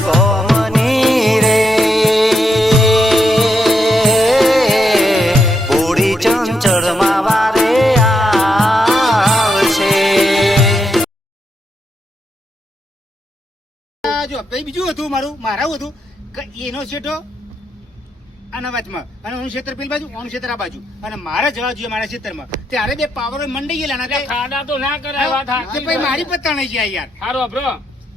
ગોમની રે પૂરી ચંચળમાં વારે આવશે. જો બીજું હતું મારા હતું કે એનો શેઠો આના બાજુમાં અને હું ક્ષેત્ર પેલી બાજુ હું ક્ષેત્ર આ બાજુ અને મારે જવા જોઈએ મારા ક્ષેત્રમાં ત્યારે બે પાવર મંડી ગયેલા ખાડા તો ના કરાય વાત પછી મારી પત્તા નહીં જાય યાર. હારો બ્રો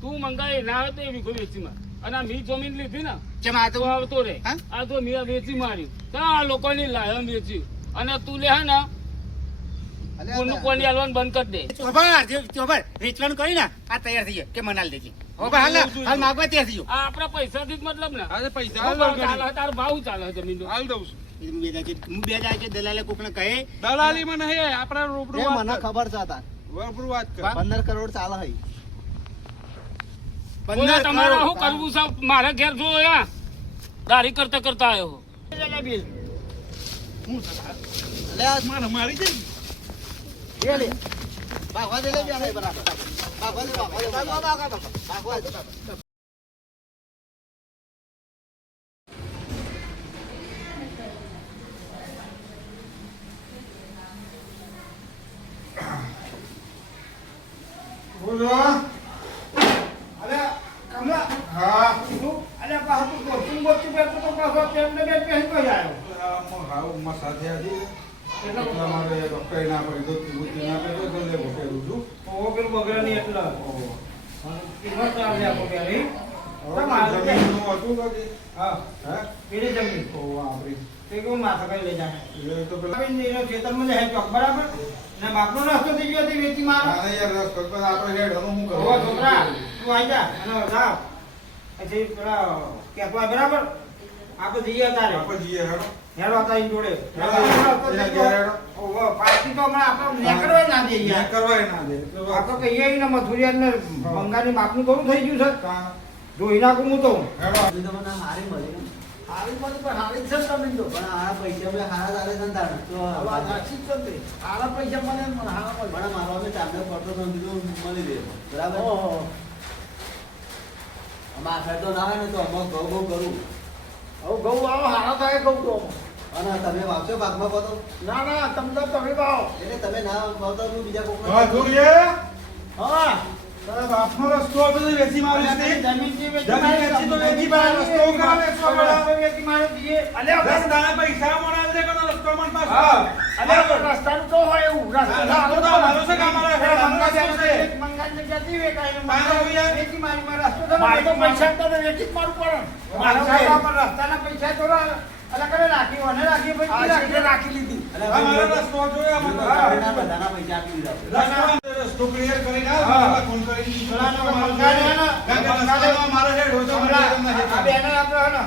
તું મંગાઈ ના આવે તો એવી કોઈ વેચીમાં અને મી જમીન લીધી ને જેમ આ તો આવતો રે આ તો મી વેચી માર્યું આ લોકોની લાયમ વેચી અને તું લે ને કોનું કોની હાલવાનું બંધ કરી દે. ચોબર વેચવાનું કરી ને આ તૈયાર થઈ ગયો કે મનાલ દેજે હાલ માગવા તૈયાર થઈ ગયો. આ આપણા પૈસાથી જ મતલબ ને પૈસા તારો ભાવ ચાલે જમીન હાલ દઉં છું. હું બે જાય છે દલાલે કોકને કહે દલાલી માં નહીં આપણા રૂબરૂ મને ખબર છે તા રૂબરૂ વાત કર 15 કરોડ ચાલે હઈ. 15 તમારે શું કરવું છે મારા ઘેર જો ગાડી કરતા કરતા આવ્યો બિલ લે આ મારે મારી છે લે બાગવા દે લે બે બરાબર બાગવા દે બાગવા દે. બોલો અરે કમલા હા અરે પાછો તું ગોતું બેઠો તો પાછો તેમને બે પહેરી તો આવ્યો હાઉ માં સાથે આજી એટલા મારે ડોક્ટર ના પડી તો તું ના પડી તો લે બોકેરું છું ઓ પેલું બગડાની એટલા કિંમત ચાલે આપો પેલી જમીનનું હતું કે હા હે પેલી જમીન તો આપણી તે કેવું માથા કઈ લઈ જાય એ તો પેલા એનો ખેતરમાં જાય ચોક બરાબર ને બાપનો રસ્તો થઈ ગયો તે વેચી માર આને યાર રસ કરતા આપણે હેડ હું ઓ કરું છોકરા તું આઈ જા અને જા પછી પેલા કેતો બરાબર આપણે જઈએ તારે આપણે જીએ હેડો હેરો હતા ઈ જોડે એના ઘેર હેડો ઓહો પાર્ટી તો હમણાં આપણે નેકરવાય ના દે યાર કરવાય ના દે એટલે આપણે કહીએ ને મથુરિયાન ને બંગાળી માપનું થોડું થઈ ગયું છે કાં જોઈ નાખું હું તો હેડો ઈ તો મને હારી મળી ને હારી મળી પણ હારી જ છે તમે તો પણ આ પૈસા મે હારા ચાલે છે ને તાણે તો વાત સાચી જ છે. હારા પૈસા મને હારા મળે પણ મારો અમે ચાલે પડતો તો દીધું મળી દે બરાબર. ઓહો અમાર ફેર તો ના ને તો અમે ગૌ કરું હવે ઘઉં આવો હારા થાય ઘઉં તો અને તમે વાવશો ભાગમાં કહો તો ના ના તમે ભાવ એટલે તમે ના વાવતો હું બીજા કોક હા ધુરીએ હા તારા બાપનો રસ્તો બધો વેચી મારી છે જમીન જે જમીન વેચી તો વેચી મારે રસ્તો કાં વેચવા પડે વેચી મારે દીએ અલે દસ દાણા પૈસા મોડા દે કોનો રસ્તો મન પાસ હા અલે રસ્તાનું તો હોય એવું રસ્તો તો મારો છે કે અમારા ઘરે મંગા છે મંગાને જતી વે કાઈ મારો યાર વેચી મારી મારા રસ્તો તો મારો પૈસા તો વેચી જ મારું પડે મારા પર રસ્તાના પૈસા તો અલગ કરે રાખી ઓને રાખી પછી રાખી લીધી અમારો રસ્તો જોયો અમે બધાના પૈસા આપી દીધા રસ્તો ક્લિયર કરીને આવ ફોન કરી મારો હેડ હોય તો આ બેને આપણે હે ને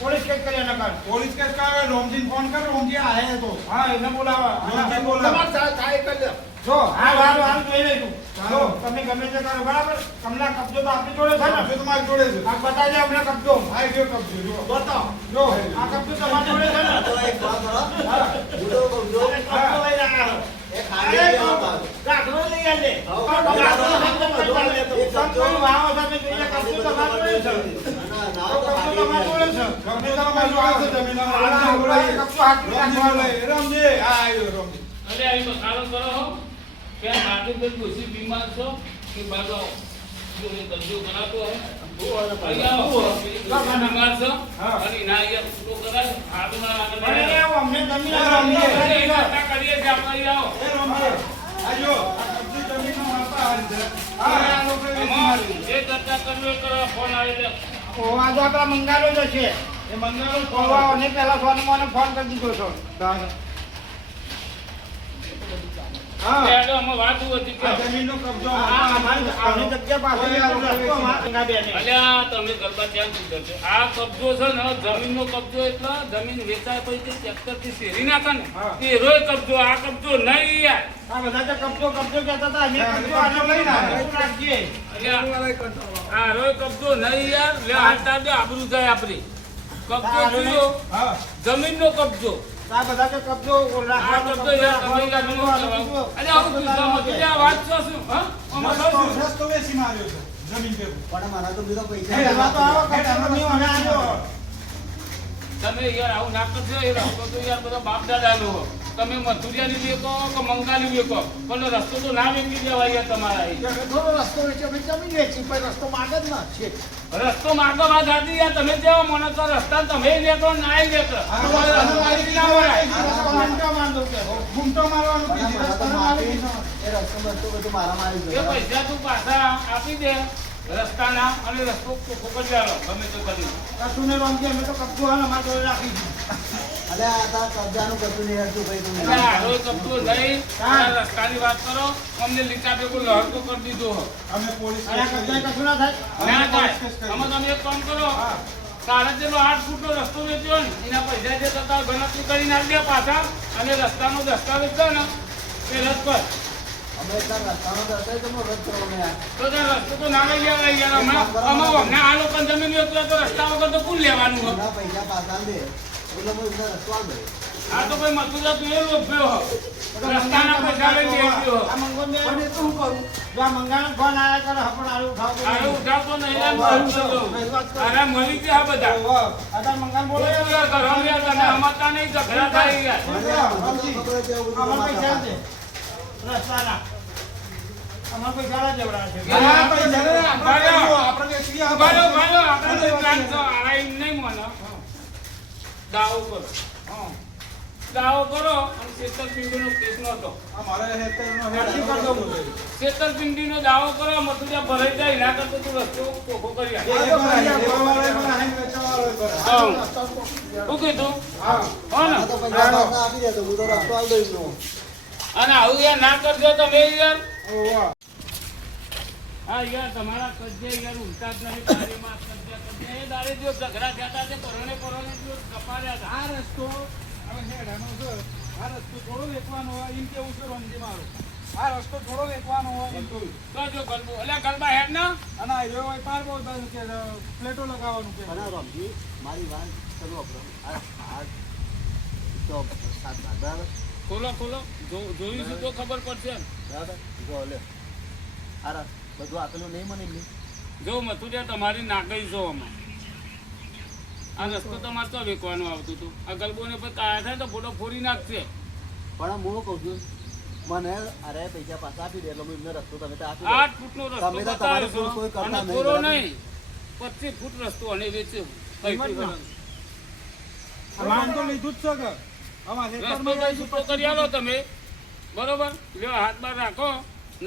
પોલીસ કેસ કરી એના કર પોલીસ કેસ કાવે રોમજી ફોન કર રોમજી આયા તો હા એને બોલાવા રોમજી બોલાવા તમાર થાય કરી દે જો હા હાલ જોઈ લઈશું જો તમે ગમે તે કરો બરાબર કમલા કબજો તો આપણી જોડે છે ને કબજો તો મારી જોડે છે આ બતાવી દે અમને કબજો આ જો કબજો જો બતાવો જો આ કબજો તમારી જોડે છે ને તો એક કામ કરો બુડો બુડો કબજો લઈ આવ્યા એ ખાલી દેવા ગાગરો લઈ આલે રામજી આયો રામજી અરે આવી બખાડો કરો હો કે માટી પર ડોસી બીમાર છો કે બાગો જો એ દર્દો કરાતો હે બીમાર છો અને ના યાર ફોટો કરાય હાથમાં આગળ અમને જમીન કરીએ છે આપણે આવો એ રામજી આજો કબજી જમીનનો માપા હારી છે આ લોકો જે ચર્ચા કરવી કરો ફોન આવી લે આજે આપડા મંગાલો જ છે એ મંગાનો ખોવા અને પેલા ફોન મને ફોન કરી દીધો છો હા એટલે અમે વાત હતી કે જમીનનો કબજો અમારી જગ્યા પાસે અલ્યા તમે ગરબા ત્યાં સુધર છે આ કબજો છે ને જમીનનો કબજો એટલે જમીન વેચાય પછી ટ્રેક્ટર થી શેરી નાખે ને એ રોય કબજો આ કબજો નહીં યાર આ બધા તો કબજો કહેતા હતા અમે કબજો આનો લઈને રાખીએ આ રોય કબજો નહીં યાર લે હાલતા દે આબરૂ જાય આપણી કબજો થયો જમીનનો કબજો આ બધા તો કબજો આ કબજો યાર તમે અરે આવું કિસ્સામાં તું આ વાત છો શું હા રસ્તો વેચી માર્યો છે જમીન ભેગું. પણ મારા તો બીજો પૈસા એ એમાં તો આવો કે તમે નહીં મને આલ્યો. તમે યાર આવું ના કરજો એ રસ્તો તો યાર બધા બાપ દાદાનો હો. તમે મથુરિયાની વેકો કે મંગાની વેકો પણ રસ્તો તો ના વેચી દેવાય યાર તમારા અહીં. થોડો રસ્તો વેચી અમે જમીન વેચી પણ રસ્તો માગે જ ના છે રસ્તો માગો વાત હતી યાર તમે જેવો મને તો રસ્તા તમે લેતો ના લેતો તમારે રસ્તો મારી ના વળાય. ઘૂંટો મારવાનો કે ઘૂંટો મારવાનું કીધું. રસ્તાને મારી દીધો. એ રસ્તો બધું મારા મારી એ ગયો પૈસા તું પાછા આપી દે રસ્તાના અને રસ્તો ચોખ્ખો કરી આલો ગમે તે કરી. કશુંને રોંગી અમે તો કબજો હાલ અમારા જોડે રાખી દીધું. અલે આ તાર કબજાનું કશું નહીં હતું ભાઈ તું એટલે આરો કબજો નહીં આ રસ્તાની વાત કરો અમને લીટા ભેગું લહરકો કરી દીધો હો. અમે પોલીસ અને આ કબજાએ કશું ના થાય. ના થાય આમાં તમે એક કામ કરો તારે જેલો 8 ફૂટનો રસ્તો વેચ્યો ને એના પૈસા જે થતા ગણતરી કરીને આપી દે પાછા અને રસ્તાનો દસ્તાવેજ છે ને એ રદ કર. અમે તાર રસ્તાનો દસ્તાવેજ તો રદ કરવાનો યાર તો તાર રસ્તો તો ના લઈ લેવાય યાર અમારે અમને આ લોકો જમીન વેચવા તો રસ્તા વગર તો કોણ લેવાનું હોય? એના પૈસા પાછા દે એટલે હું એમને રસ્તો આલ દે આ તો ભાઈ મથુરા તું એ લોભ્યો હો. રસ્તાના પૈસા લઈ લેવ્યો આ મંગોને પણ એ તો હું કરું. જો આ મંગાનો ફોન આયા કરે હપણ આલું ઉઠાવતો અરે નહીં. ઉઠાવતો નહીં યાર મારું તો અરે મળી ગયા બધા ઓહો. આ તાર મંગાન બોલે બોલો યાર ઘરમાં યાર તમે અમાતા નહીં ઝઘડા થાય યાર. મને આ બધું તો ખબર છે એવું બધું અમાર પૈસા તમારે છે રસ્તાના. અમાર પૈસા ના દેવડા છે. આ પૈસા ને આપણે વેચીએ આ ભાઈઓ ભાઈઓ આપણે તો પ્લાન તો આ એમ નહીં મને દાવો કરો દાવો કરો અને છેતરપિંડીનો કેસ નહોતો અમારે હેતરનો અરજી કરી દઉં હું. છેતરપિંડીનો દાવો કરો મથુરા ભરાઈ જાય એના કરતા તું રસ્તો ચોખ્ખો કરી આપ. એ દેવાવાળાએ પણ આઈને વેચવાવાળાએ પણ. હા. શું કીધું હા. હો ને આ તો પૈસા પાછા આપી દે તો હું તો રસ્તો આલ દઈશ નો અને આવું યાર ના કરજો તમે યાર ઓહો. હા યાર તમારા કજે યાર ઉલટા જ નહીં તારીમાં કજે એ દાડે જો ઝઘડા થયા હતા તે પરોને જો કપાડ્યા હતા. આ રસ્તો હવે હેડાનો છે. આ રસ્તો થોડો વેચવાનો હોય એમ કેવું છે રમજી મારું. આ રસ્તો થોડો વેચવાનો હોય એમ કહ્યું. તો જો ગલબો એટલે ગલબા હેડ ના અને આ રહ્યો હોય પાર બોલ બાજુ કે પ્લેટો લગાવવાનું કે પણ આ રમજી મારી વાત ચલો આપણો આ તો સાત બાર બરાબર ખોલો ખોલો જોઈશું તો ખબર પડશે બરાબર જો લે આ બધું આપેલું નહીં મને એમની જો મથુરિયા તમારી નાગઈ છો આમાં આ રસ્તો તમારે તો વેચવાનું આવતું હતું આ ગલબોને પર કાયા થાય તો ફોટો ફોડી નાખશે પણ હું કહું છું મને અરે પૈસા પાછા આપી દે એટલે હું એમને રસ્તો તમે તો આપી દો 8 ફૂટનો રસ્તો તમે તો તમારે બતાવ્યો કોઈ છો કરતા અને નહીં, થોડો બરાબર? નહીં 25 ફૂટ રસ્તો અને વેચ્યો અમારે તો લીધું જ છે કે અમારે રસ્તો હેતરમાં તો છૂટો કરી આલો તમે બરોબર લ્યો હાથ બાર રાખો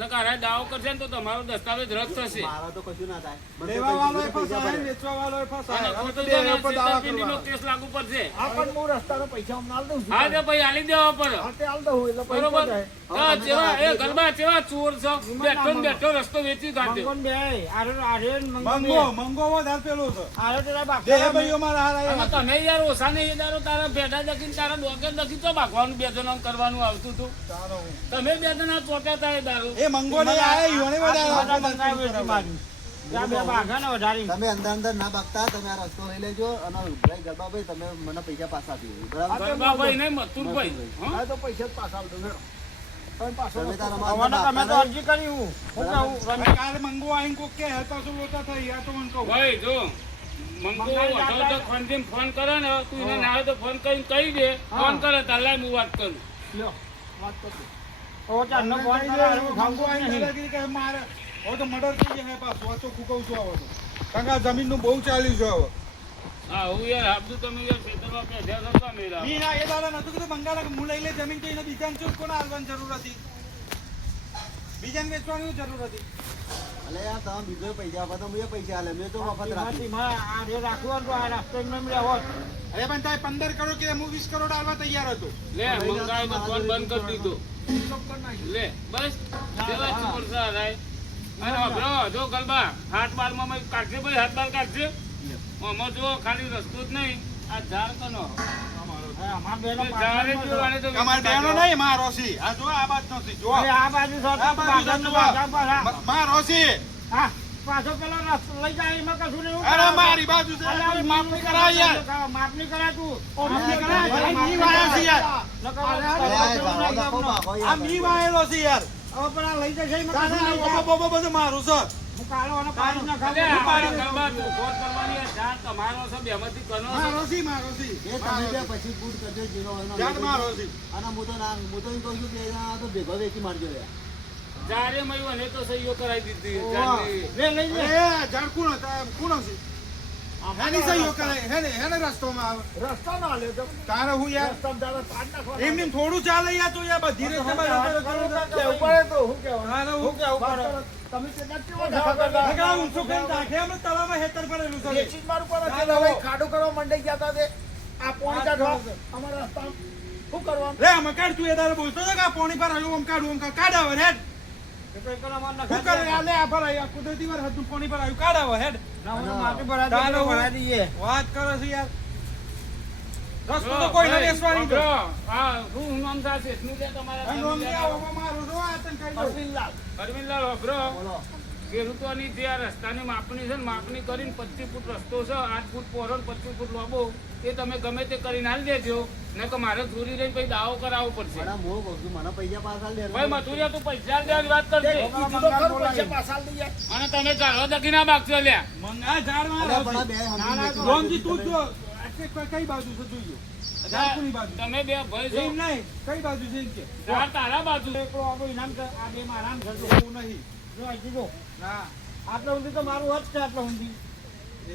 નકારા દાવો કરશે ને તો તમારો દસ્તાવેજ રદ થશે મારા તો કશું ના થાય મને તો લેવાવાળોએ પૈસા ફસાય ભરે. વેચવાવાળોએ અને ફસાય હવે તો ખોટું બે છે ને, ઉપર દાવા છેતરપિંડીનો કરવા. કેસ લાગુ પડશે આ પણ હું રસ્તાનો પૈસા હું આલ દઉં છું હા તો ભાઈ આલી દેવા પડે તે આલ દઉં એટલે પૈસા બરોબર જાય. હા ચેવા એ ગરબા ચેવા ચોર છો બેઠો ને બેઠો રસ્તો વેચી કાઢ્યો મંગોન બે આરે મંગોન બે. મંગો વધારે પેલો છે આરે તો બે બાકી ભાઈઓ મારા હારા આમાં આવ્યા. તમે યાર ઓછા નહીં દારો તારા બેઠા દખીને તારા ડોકે દખી તો ભાગવાનું બે જણા કરવાનું આવતું હતું તારો. તમે બે જણા ચોટ્યા હતા એ દારૂ એ મંગો ને આયા ઈવોને વધારે આ મંગાય વેચી મારી. ત્યાં બે બાઘા ને વધારી. તમે અંદર ના ભાગતા તમે આ રસ્તો લઈ લેજો અને ભાઈ ગરબાભાઈ તમે મને પૈસા પાછા આપી દેજો બરાબર ગરબાભાઈ નહીં મથુરભાઈ હં? તો પૈસા જ પાછા આપી દો તમે તારા આવવાના તમે તો અરજી કરી હું. હું કહું, ભાઈ કાલે મંગો આઈને કોક કે હેતા શું લોચા થઈ આ તો મને કહું. ભાઈ જો મંગુ હતો તો ફોનથી ફોન કરે ને તું એને ના હોય તો ફોન કરીને કહી દે ફોન કરે તાર લાય હું વાત કરું લ્યો, વાત તો કરું. ઓ ચારનો ફોન કરે, હારું મંગો ખાવું આઈને નહીં. દાદાગીરી કરે મારે હવે તો મર્ડર થઈ જાય પાછું આ ચોખ્ખું કહું છું હવે તો કારણ કે આ જમીનનું બહુ ચાલ્યું છે હવે હા હું યાર આપતું તમે યાર ખેતરમાં બેઠા છો મેરા ઈ ના એ દાડા નતું કીધું બંગાળા કે હું લઈ લે જમીન તો એને બીજાને ચૂપ કોને આલવાની જરૂર હતી બીજાને વેચવાની જરૂર હતી અલે યાર તમે બીજો પૈસા આપો તો હું એ પૈસા આલે મેં તો મફત રાખી એમાં આ જે રાખવું હોય તો આ રસ્તે એમને એમ રહેવો જ. અરે પણ તારે 15 કરોડ કે હું 20 કરોડ આલવા તૈયાર હતો લે મંગાય તો ફોન બંધ કરી દીધો લે બસ જેવા ચોર છે રાય અને બ્રો જો ગલબા હાથ બારમાં મેં કાઢશે ભાઈ હાથ બાર કાઢશે આમાં જો ખાલી રસ્તો જ નહીં આ ઝાડ કનો હવે અમારા બેનો ઝાડે પાછળ જોવાને તો તમારે બેનો નહીં મારો છે આ જો આ બાદ નથી જો અરે આ બાજુ છો તો આ બાજુ બાગાનો જો. બાગા પર હા. મારો છે હા, પાછો પેલો રસ્તો લઈ જાય એમાં કશું નહીં. અરે મારી બાજુ છે અરે કોઈ માફ નહીં કરાય યાર માફ નહીં કરાય તું. ઓ, માફ નહીં કરાય. ભાઈ, મી વાળા છે યાર. નકર અરે આ ઝાડો દાખો ભાગો આ યાર મી વાયેલો છે યાર હવે પણ આ લઈ જશે એમાં તારે કશું નહીં આ થાય. બોબો બધું મારું છે હું કાળો અને પાડી ના અલે ખાલી આ ગરબા તું ફોન કરવાની આ જાત તમારો છે બેમાંથી કનો છે. મારો છે મારો છે એ તમે બે પછી ફૂટ કરજો જીનો એનો જાત મારો છે અને હું તો એમ કહું છું કે આ તો ભેગો વેચી મારજો યાર જારે મયું અને તો સહીઓ કરાવી દીધી ઓવા. જાતની. લે લઈ લે એ ઝાડ કોણ હતા કોણ છે હેની સહીઓ કરે હેને રસ્તામાં આવે રસ્તા ના લે તો તારે હું યાર એમને થોડું ચાલે યાર તો યાર બધી રીતે કેવું પડે તો હું કેવું હા હું કેવું પડે તમે કેટલા ઊંચું કરી નાખે અમે તળાવમાં હેતર પડેલું છે ચીજ મારું પર હવે ખાડો કરવા મંડાઈ ગયા હતા તે આ પોણી કાઢવા અમારા રસ્તા શું કરવાનું લે અમે કાઢ તું એ તારે બોલતો હતો કે આ પોણી પર આવ્યું આમ કાઢું આમ કાઢ આવે હેડ શું કરે લે આ પર આવ્યા કુદરતી વાર હતું પોણી પર આવ્યું કાઢ આવે હેડ વાત કરો છો યાર રસ્તો તો કોઈ નથી બેસવાની તો હા હું નામ થા છે શું લે તમારા નોંધી આવો મારું જો આ તને કહી દઉં અરવિંદલાલ હોભરો ખેડૂતોની જે આ રસ્તાની માપણી છે ને માપણી કરીને 25 ફૂટ રસ્તો છે 8 ફૂટ પહોળો ને 25 ફૂટ લાંબો એ તમે ગમે તે કરીને હાલ દેજો ને કે મારે ચોરી રહીને પછી દાવો કરાવવો પડશે મને હું કહું છું મને પૈસા પાછા લે ભાઈ મથુરિયા તું પૈસા દેવાની વાત કરજે અને તમે ચાલો દખી ના માગશો લ્યા મંગા ઝાડમાં રોમજી તું જો આ કઈ બાજુ છે જોઈએ ઝાડ કોની બાજુ તમે બે ભાઈ છો એમ નહીં કઈ બાજુ છે એમ કે ઝાડ તારા બાજુ એકલો આપણો ઇનામ કે આ બે માં આરામ કરજો એવું નહીં જો આ કીધો ના આટલા સુધી તો મારું હજ છે આટલા સુધી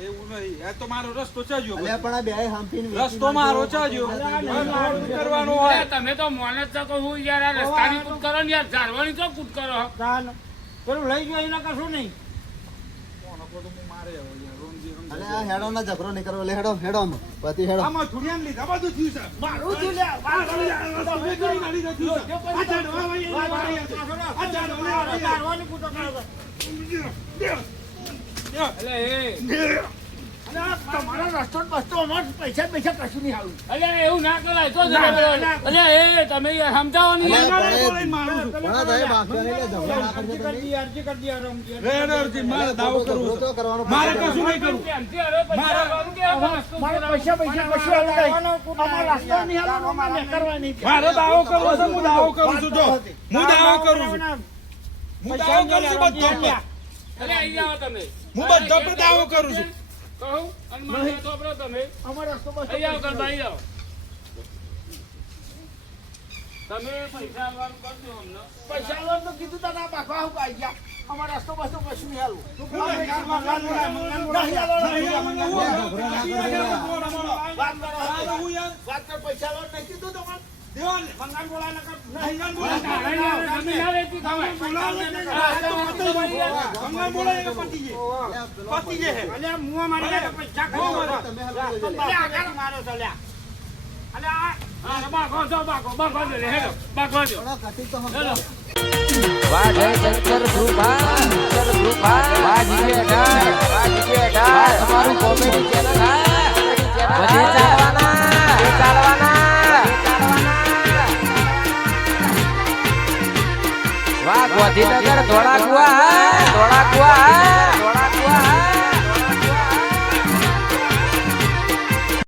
એવું નહીં આ તો મારો રસ્તો ચાલ્યો અલ્યા પણ આ બે હાંપીને રસ્તો મારો ચાલ્યો કરવાનો હોય અરે તમે તો મોને જ તો કહું યાર આ રસ્તાની કૂદ કરો ને યાર ઝાડવાની તો કૂદ કરો પેલું લઈ ગયો એના કશું નહીં મારે અલે આ હેડો ના ઝઘડો નહીં કરવો લે હેડો હેડો અમે પતિ હેડો આમાં થોડીયાન લીધા બધું થયું છે મારું થયું લે તમે કરી નાડી થયું છે આ ઝાડવા વાળી આ ઝાડવા મારવાની કૂટો કરો એટલે એ તમારો રસ્તો બસ્તો અમાર પૈસા કશું નહીં આવ્યું અલે એવું ના કરાય તો અલે એ તમે યાર સમજાવો ને યાર પણ તમે બાકી લે ઝઘડો ના કરજો તમે અરજી કરી દી અરજી મારે દાવો કરવો તો કરવાનો મારે કશું નહીં કરવું પ્રેમથી અરે પૈસા લાવવાનું કે આ વસ્તુ પૈસા કશું આવ્યું અમાર રસ્તો નહીં હાલવાનો મારે કરવાની મારે દાવો કરવો છે હું દાવો કરું છું જો હું દાવો કરું છું હું દાવો કરું છું બધો પર. અલે અહીં આવો તમે હું બધો પર દાવો કરું છું કહું અને મારે થોપરો તમે અમાર રસ્તો બસ અહીં આવો કર ભાઈ આવો તમે પૈસા આવવાનું કરજો અમને પૈસા લો તો કીધું તને આ બાખવા હું કાઈ ગયા અમાર રસ્તો બસ તો કશું નહીં હાલું વાત કર પૈસા લો નહીં કીધું તમારે દેવાને મંગાન બોલા ન કર નહીં બોલા તમે ના વેચી ખાવા. મંગાન બોલા એક પતિ છે અલ્યા મુવા મારી ગયા પૈસા ખાવા તમે હાલો અલે આકાર મારો છે અલ્યા અલે આ હા, બાકો જો, બાકો જો લે, હેલો, બાકો જો. થોડા કટી તો હેલો. વાહ જય શંકર કૃપા શંકર કૃપા વાહ જીવે ડાર તમારું કોમેડી ચેનલ હા બધે ચાલવાના વાહ ગોધીનગર ધોળા કુવા